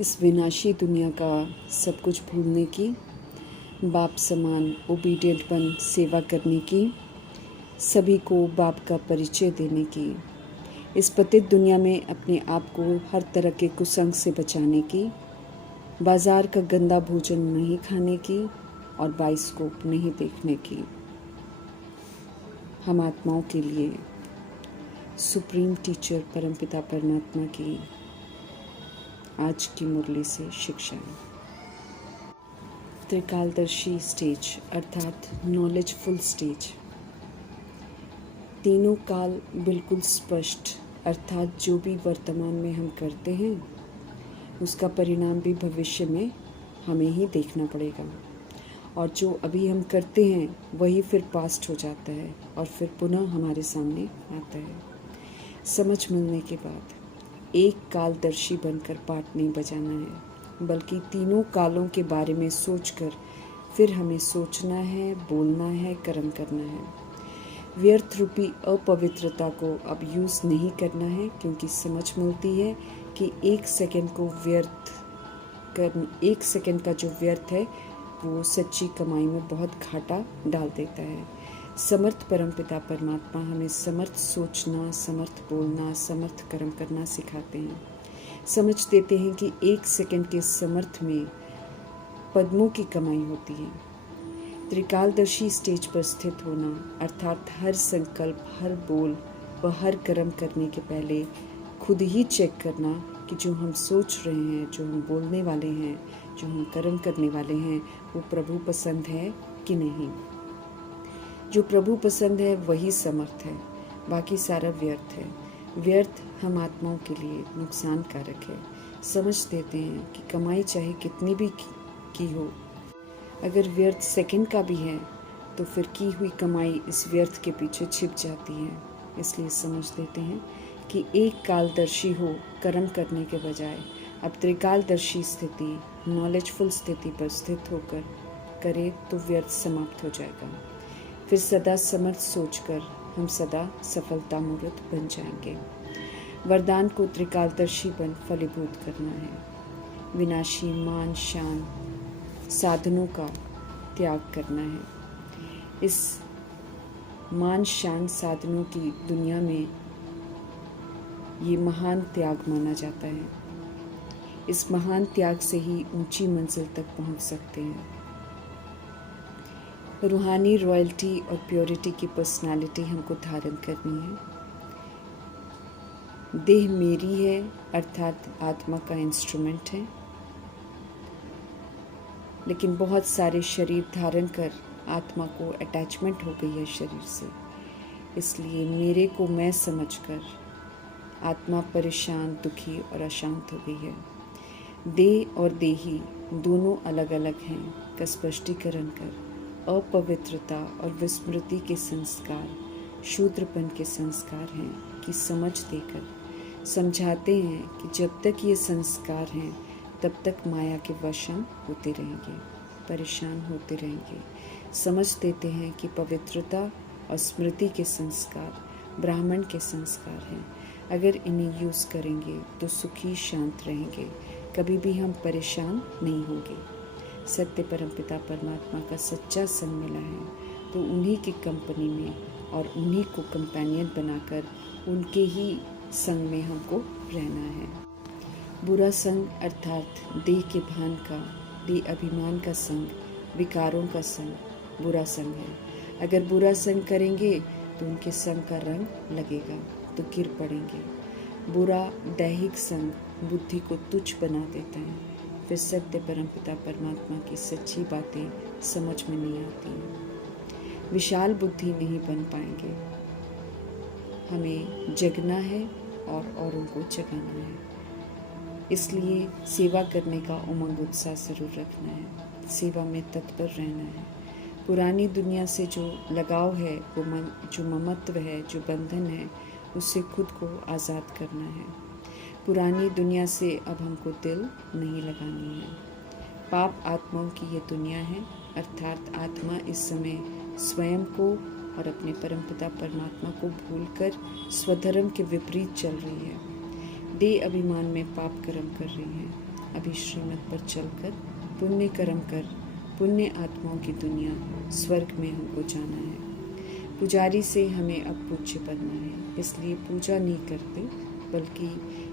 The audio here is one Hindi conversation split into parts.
इस विनाशी दुनिया का सब कुछ भूलने की, बाप समान ओबीडियंट बन सेवा करने की, सभी को बाप का परिचय देने की, इस पतित दुनिया में अपने आप को हर तरह के कुसंग से बचाने की, बाजार का गंदा भोजन नहीं खाने की और बाइस्कोप नहीं देखने की। हम आत्माओं के लिए सुप्रीम टीचर परमपिता परमात्मा की आज की मुरली से शिक्षा। त्रिकालदर्शी स्टेज अर्थात नॉलेजफुल स्टेज। तीनों काल बिल्कुल स्पष्ट अर्थात जो भी वर्तमान में हम करते हैं उसका परिणाम भी भविष्य में हमें ही देखना पड़ेगा, और जो अभी हम करते हैं वही फिर पास्ट हो जाता है और फिर पुनः हमारे सामने आता है। समझ मिलने के बाद एक कालदर्शी बनकर पाठ नहीं बजाना है, बल्कि तीनों कालों के बारे में सोचकर फिर हमें सोचना है, बोलना है, कर्म करना है। व्यर्थ रूपी अपवित्रता को अब यूज़ नहीं करना है, क्योंकि समझ मिलती है कि एक सेकंड का जो व्यर्थ है वो सच्ची कमाई में बहुत घाटा डाल देता है। समर्थ परमपिता परमात्मा हमें समर्थ सोचना, समर्थ बोलना, समर्थ कर्म करना सिखाते हैं। समझ देते हैं कि एक सेकंड के समर्थ में पद्मों की कमाई होती है। त्रिकालदर्शी स्टेज पर स्थित होना अर्थात हर संकल्प, हर बोल व हर कर्म करने के पहले खुद ही चेक करना कि जो हम सोच रहे हैं, जो हम बोलने वाले हैं, जो हम कर्म करने वाले हैं वो प्रभु पसंद है कि नहीं। जो प्रभु पसंद है वही समर्थ है, बाकी सारा व्यर्थ है। व्यर्थ हम आत्माओं के लिए नुकसान कारक है। समझ देते हैं कि कमाई चाहे कितनी भी की हो, अगर व्यर्थ सेकंड का भी है तो फिर की हुई कमाई इस व्यर्थ के पीछे छिप जाती है। इसलिए समझ देते हैं कि एक कालदर्शी हो कर्म करने के बजाय अब त्रिकालदर्शी स्थिति, नॉलेजफुल स्थिति पर स्थित होकर करे तो व्यर्थ समाप्त हो जाएगा। फिर सदा समर्थ सोचकर हम सदा सफलता मूर्त बन जाएंगे। वरदान को त्रिकालदर्शी बन फलीभूत करना है। विनाशी मान शान साधनों का त्याग करना है। इस मान शान साधनों की दुनिया में ये महान त्याग माना जाता है। इस महान त्याग से ही ऊंची मंजिल तक पहुंच सकते हैं। रूहानी रॉयल्टी और प्योरिटी की पर्सनालिटी हमको धारण करनी है। देह मेरी है अर्थात आत्मा का इंस्ट्रूमेंट है, लेकिन बहुत सारे शरीर धारण कर आत्मा को अटैचमेंट हो गई है शरीर से। इसलिए मेरे को मैं समझकर आत्मा परेशान, दुखी और अशांत हो गई है। देह और देही दोनों अलग अलग हैं का स्पष्टीकरण कर अपवित्रता और विस्मृति के संस्कार, शूद्रपन के संस्कार हैं कि समझ देकर समझाते हैं कि जब तक ये संस्कार हैं तब तक माया के वश हम होते रहेंगे, परेशान होते रहेंगे। समझ देते हैं कि पवित्रता और स्मृति के संस्कार ब्राह्मण के संस्कार हैं। अगर इन्हें यूज़ करेंगे तो सुखी शांत रहेंगे, कभी भी हम परेशान नहीं होंगे। सत्य परमपिता परमात्मा का सच्चा संग मिला है तो उन्हीं की कंपनी में और उन्हीं को कंपेनियन बनाकर उनके ही संग में हमको रहना है। बुरा संग अर्थात देह के भान का, देह अभिमान का संग, विकारों का संग बुरा संग है। अगर बुरा संग करेंगे तो उनके संग का रंग लगेगा तो गिर पड़ेंगे। बुरा दैहिक संग बुद्धि को तुच्छ बना देता है, फिर सत्य परमपिता परमात्मा की सच्ची बातें समझ में नहीं आती। विशाल बुद्धि नहीं बन पाएंगे। हमें जगना है और औरों को जगाना है। इसलिए सेवा करने का उमंग उत्साह जरूर रखना है, सेवा में तत्पर रहना है। पुरानी दुनिया से जो लगाव है, वो जो ममत्व है, जो बंधन है, उससे खुद को आज़ाद करना है। पुरानी दुनिया से अब हमको दिल नहीं लगानी है। पाप आत्माओं की ये दुनिया है, अर्थात आत्मा इस समय स्वयं को और अपने परमपिता परमात्मा को भूलकर स्वधर्म के विपरीत चल रही है। देह अभिमान में पाप कर्म कर रही है। अभी श्रीमत पर चलकर पुण्य कर्म कर पुण्य आत्माओं की दुनिया स्वर्ग में हमको जाना है। पुजारी से हमें अब पूज्य बनना है, इसलिए पूजा नहीं करते, बल्कि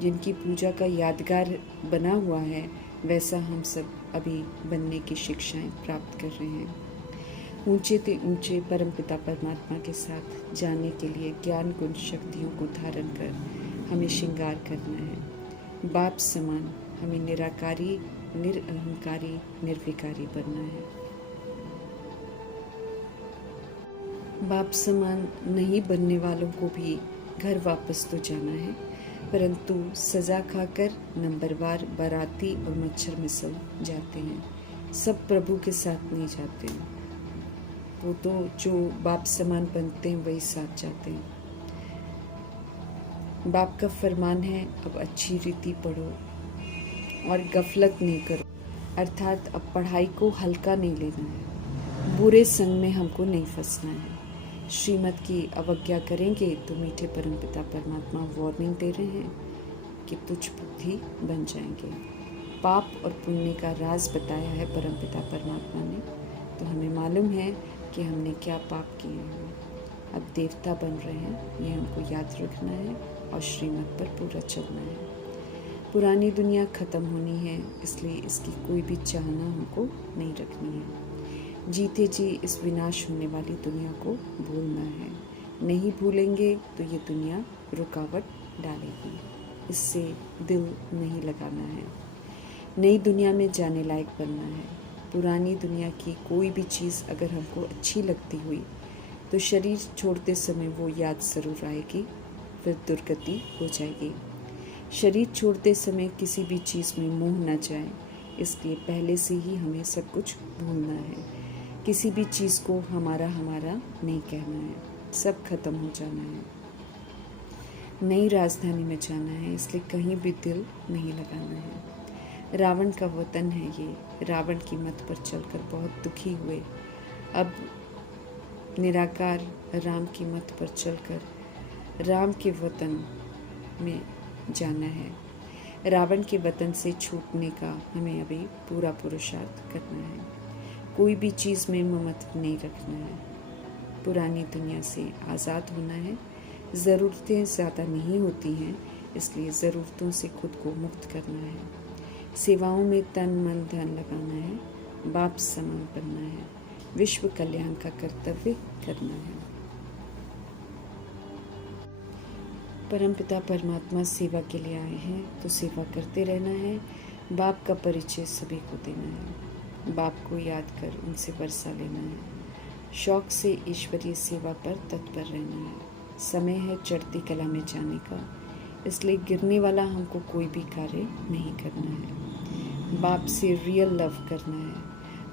जिनकी पूजा का यादगार बना हुआ है वैसा हम सब अभी बनने की शिक्षाएं प्राप्त कर रहे हैं। ऊंचे से ऊंचे परमपिता परमात्मा के साथ जाने के लिए ज्ञान गुण शक्तियों को धारण कर हमें श्रृंगार करना है। बाप समान हमें निराकारी, निरअहंकारी, निर्विकारी बनना है। बाप समान नहीं बनने वालों को भी घर वापस तो जाना है, परंतु सजा खाकर नंबरवार बाराती और मच्छर मिसल जाते हैं। सब प्रभु के साथ नहीं जाते हैं, वो तो जो बाप समान बनते हैं वही साथ जाते हैं। बाप का फरमान है, अब अच्छी रीति पढ़ो और गफलत नहीं करो, अर्थात अब पढ़ाई को हल्का नहीं लेना है, बुरे संग में हमको नहीं फंसना है। श्रीमत की अवज्ञा करेंगे तो मीठे परमपिता परमात्मा वार्निंग दे रहे हैं कि तुच्छ बुद्धि बन जाएंगे। पाप और पुण्य का राज बताया है परमपिता परमात्मा ने, तो हमें मालूम है कि हमने क्या पाप किए हैं। अब देवता बन रहे हैं, ये हमको याद रखना है और श्रीमत पर पूरा चलना है। पुरानी दुनिया ख़त्म होनी है, इसलिए इसकी कोई भी चाहना हमको नहीं रखनी है। जीते जी इस विनाश होने वाली दुनिया को भूलना है। नहीं भूलेंगे तो ये दुनिया रुकावट डालेगी, इससे दिल नहीं लगाना है। नई दुनिया में जाने लायक बनना है। पुरानी दुनिया की कोई भी चीज़ अगर हमको अच्छी लगती हुई तो शरीर छोड़ते समय वो याद ज़रूर आएगी, फिर दुर्गति हो जाएगी। शरीर छोड़ते समय किसी भी चीज़ में मोह न जाए, इसलिए पहले से ही हमें सब कुछ भूलना है। किसी भी चीज़ को हमारा हमारा नहीं कहना है, सब खत्म हो जाना है। नई राजधानी में जाना है, इसलिए कहीं भी दिल नहीं लगाना है। रावण का वतन है ये, रावण की मत पर चलकर बहुत दुखी हुए। अब निराकार राम की मत पर चलकर राम के वतन में जाना है। रावण के वतन से छूटने का हमें अभी पूरा पुरुषार्थ करना है। कोई भी चीज़ में ममत्व नहीं रखना है। पुरानी दुनिया से आज़ाद होना है। ज़रूरतें ज़्यादा नहीं होती हैं, इसलिए ज़रूरतों से खुद को मुक्त करना है। सेवाओं में तन मन धन लगाना है। बाप समान बनना है। विश्व कल्याण का कर्तव्य करना है। परमपिता परमात्मा सेवा के लिए आए हैं, तो सेवा करते रहना है। बाप का परिचय सभी को देना है। बाप को याद कर उनसे वर्षा लेना है। शौक से ईश्वरीय सेवा पर तत्पर रहना है। समय है चढ़ती कला में जाने का, इसलिए गिरने वाला हमको कोई भी कार्य नहीं करना है। बाप से रियल लव करना है।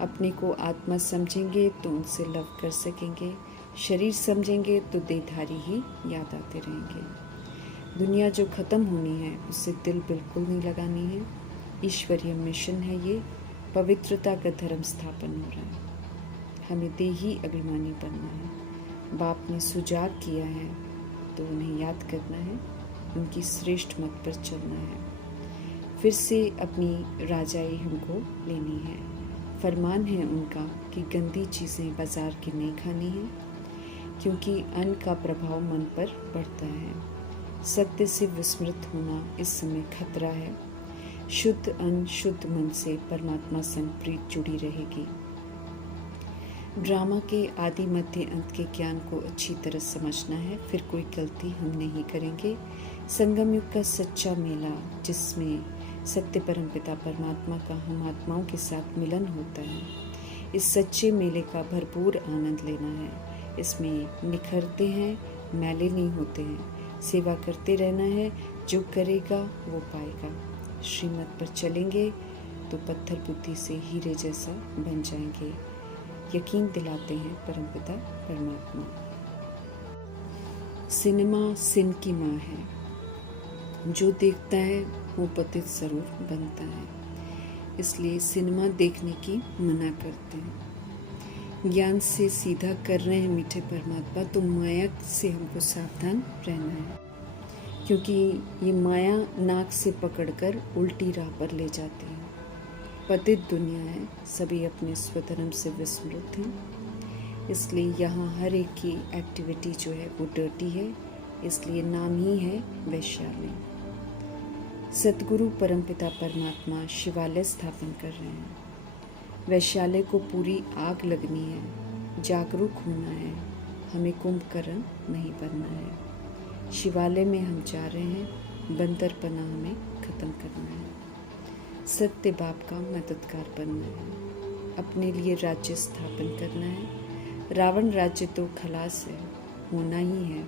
अपने को आत्मा समझेंगे तो उनसे लव कर सकेंगे। शरीर समझेंगे तो देहधारी ही याद आते रहेंगे। दुनिया जो ख़त्म होनी है उससे दिल बिल्कुल नहीं लगानी है। ईश्वरीय मिशन है ये। पवित्रता का धर्म स्थापन हो रहा है। हमें देही अभिमानी बनना है। बाप ने सुजाग किया है तो उन्हें याद करना है, उनकी श्रेष्ठ मत पर चलना है। फिर से अपनी राजाई हमको लेनी है। फरमान है उनका कि गंदी चीज़ें बाज़ार की नहीं खानी है, क्योंकि अन्न का प्रभाव मन पर पड़ता है। सत्य से विस्मृत होना इस समय खतरा है। शुद्ध अन्न शुद्ध मन से परमात्मा संग प्रीत जुड़ी रहेगी। ड्रामा के आदि मध्य अंत के ज्ञान को अच्छी तरह समझना है, फिर कोई गलती हम नहीं करेंगे। संगम युग का सच्चा मेला, जिसमें सत्य परमपिता परमात्मा का हम आत्माओं के साथ मिलन होता है, इस सच्चे मेले का भरपूर आनंद लेना है। इसमें निखरते हैं, मैले नहीं होते हैं। सेवा करते रहना है, जो करेगा वो पाएगा। श्रीमत पर चलेंगे तो पत्थर बुद्धि से हीरे जैसा बन जाएंगे। यकीन दिलाते हैं परमपिता परमात्मा। सिनेमा सिन की माँ है। जो देखता है वो पतित जरूर बनता है, इसलिए सिनेमा देखने की मना करते हैं। ज्ञान से सीधा कर रहे हैं मीठे परमात्मा, तो माया से हमको सावधान रहना है। क्योंकि ये माया नाक से पकड़कर उल्टी राह पर ले जाती है। पतित दुनिया है, सभी अपने स्वधर्म से विस्मृत हैं, इसलिए यहाँ हर एक की एक्टिविटी जो है वो डर्टी है, इसलिए नाम ही है वैश्यालय। सतगुरु परमपिता परमात्मा शिवालय स्थापन कर रहे हैं। वैश्यालय को पूरी आग लगनी है, जागरूक होना है, हमें कुंभकर्ण नहीं बनना है। शिवालय में हम जा रहे हैं, बंदरपना हमें ख़त्म करना है, सत्य बाप का मददगार बनना है, अपने लिए राज्य स्थापन करना है। रावण राज्य तो खलास है, होना ही है।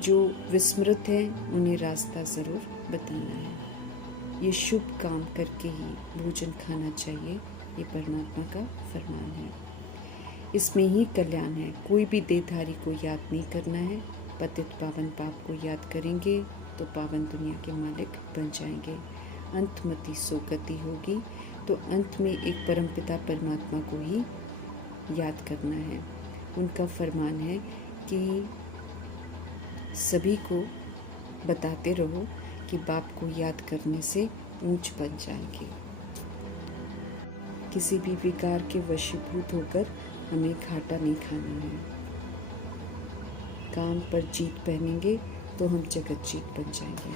जो विस्मृत है उन्हें रास्ता ज़रूर बताना है। ये शुभ काम करके ही भोजन खाना चाहिए, ये परमात्मा का फरमान है। इसमें ही कल्याण है। कोई भी देहधारी को याद नहीं करना है। पतित पावन पाप को याद करेंगे तो पावन दुनिया के मालिक बन जाएंगे। अंतमति सोगति होगी, तो अंत में एक परमपिता परमात्मा को ही याद करना है। उनका फरमान है कि सभी को बताते रहो कि बाप को याद करने से ऊंच बन जाएंगे। किसी भी विकार के वशीभूत होकर हमें घाटा नहीं खाना है। काम पर जीत पहनेंगे तो हम जगत जीत बन जाएंगे।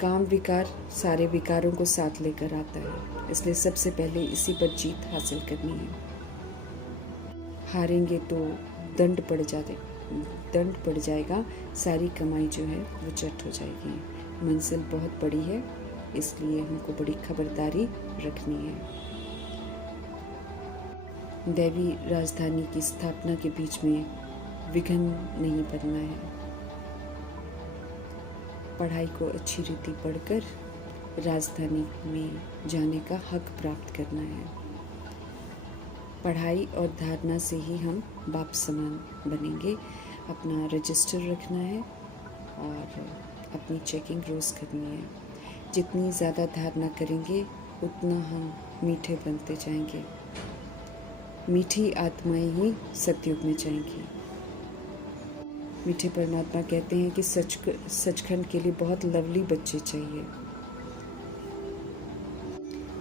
काम विकार सारे विकारों को साथ लेकर आता है, इसलिए सबसे पहले इसी पर जीत हासिल करनी है। हारेंगे तो दंड पड़ जाएगा, सारी कमाई जो है वो चट हो जाएगी। मंजिल बहुत बड़ी है, इसलिए हमको बड़ी खबरदारी रखनी है। दैवी राजधानी की स्थापना के बीच में विघ्न नहीं बनना है। पढ़ाई को अच्छी रीति पढ़कर राजधानी में जाने का हक प्राप्त करना है। पढ़ाई और धारणा से ही हम बाप समान बनेंगे। अपना रजिस्टर रखना है और अपनी चेकिंग रोज़ करनी है। जितनी ज़्यादा धारणा करेंगे उतना हम मीठे बनते जाएंगे। मीठी आत्माएं ही सतयुग में जाएंगी। मीठे परमात्मा कहते हैं कि सचखंड के लिए बहुत लवली बच्चे चाहिए।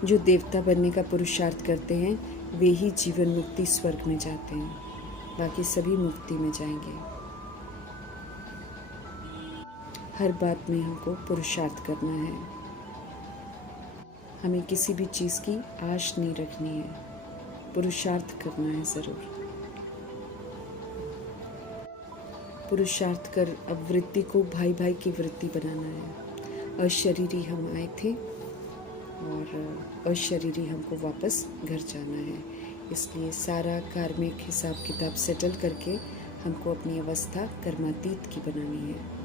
जो देवता बनने का पुरुषार्थ करते हैं वे ही जीवन मुक्ति स्वर्ग में जाते हैं, बाकी सभी मुक्ति में जाएंगे। हर बात में हमको पुरुषार्थ करना है। हमें किसी भी चीज़ की आश नहीं रखनी है, पुरुषार्थ करना है ज़रूर। पुरुषार्थ कर अब वृत्ति को भाई भाई की वृत्ति बनाना है। अशरीरी हम आए थे और अशरीरी हमको वापस घर जाना है, इसलिए सारा कार्मिक हिसाब किताब सेटल करके हमको अपनी अवस्था कर्मातीत की बनानी है।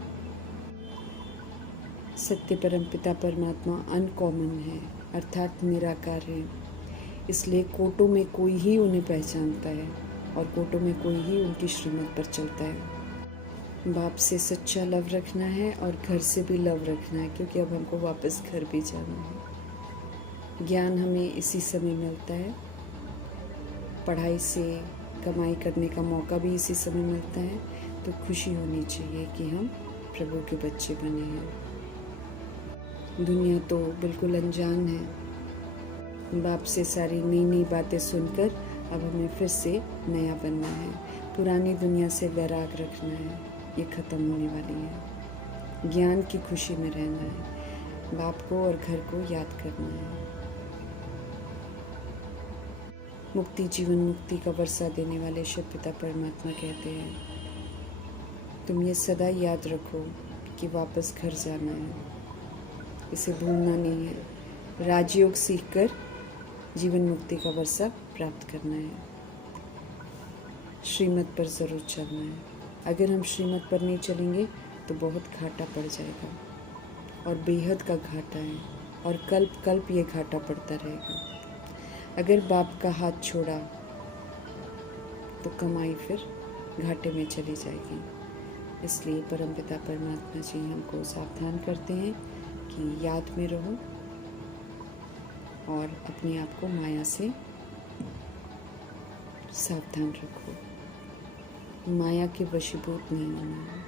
सत्य परमपिता परमात्मा अनकॉमन है, अर्थात निराकार है, इसलिए कोटों में कोई ही उन्हें पहचानता है और कोटों में कोई ही उनकी श्रीमत पर चलता है। बाप से सच्चा लव रखना है और घर से भी लव रखना है, क्योंकि अब हमको वापस घर भी जाना है। ज्ञान हमें इसी समय मिलता है, पढ़ाई से कमाई करने का मौका भी इसी समय मिलता है, तो खुशी होनी चाहिए कि हम प्रभु के बच्चे बने हैं। दुनिया तो बिल्कुल अनजान है। बाप से सारी नई नई बातें सुनकर अब हमें फिर से नया बनना है। पुरानी दुनिया से वैराग रखना है, ये ख़त्म होने वाली है। ज्ञान की खुशी में रहना है, बाप को और घर को याद करना है। मुक्ति जीवन मुक्ति का वर्षा देने वाले शिव पिता परमात्मा कहते हैं, तुम ये सदा याद रखो कि वापस घर जाना है, इसे भूलना नहीं है। राजयोग सीखकर जीवन मुक्ति का वर्षा प्राप्त करना है। श्रीमत पर ज़रूर चलना है। अगर हम श्रीमत पर नहीं चलेंगे तो बहुत घाटा पड़ जाएगा, और बेहद का घाटा है, और कल्प कल्प ये घाटा पड़ता रहेगा। अगर बाप का हाथ छोड़ा तो कमाई फिर घाटे में चली जाएगी। इसलिए परमपिता परमात्मा जी हमको सावधान करते हैं कि याद में रहो और अपने आप को माया से सावधान रखो। माया के वशीभूत नहीं होना है।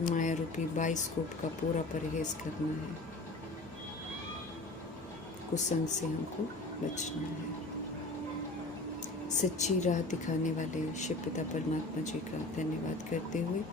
माया रूपी बाइस्कोप का पूरा परहेज करना है। कुसंग से हमको बचना है। सच्ची राह दिखाने वाले शिव पिता परमात्मा जी का धन्यवाद करते हुए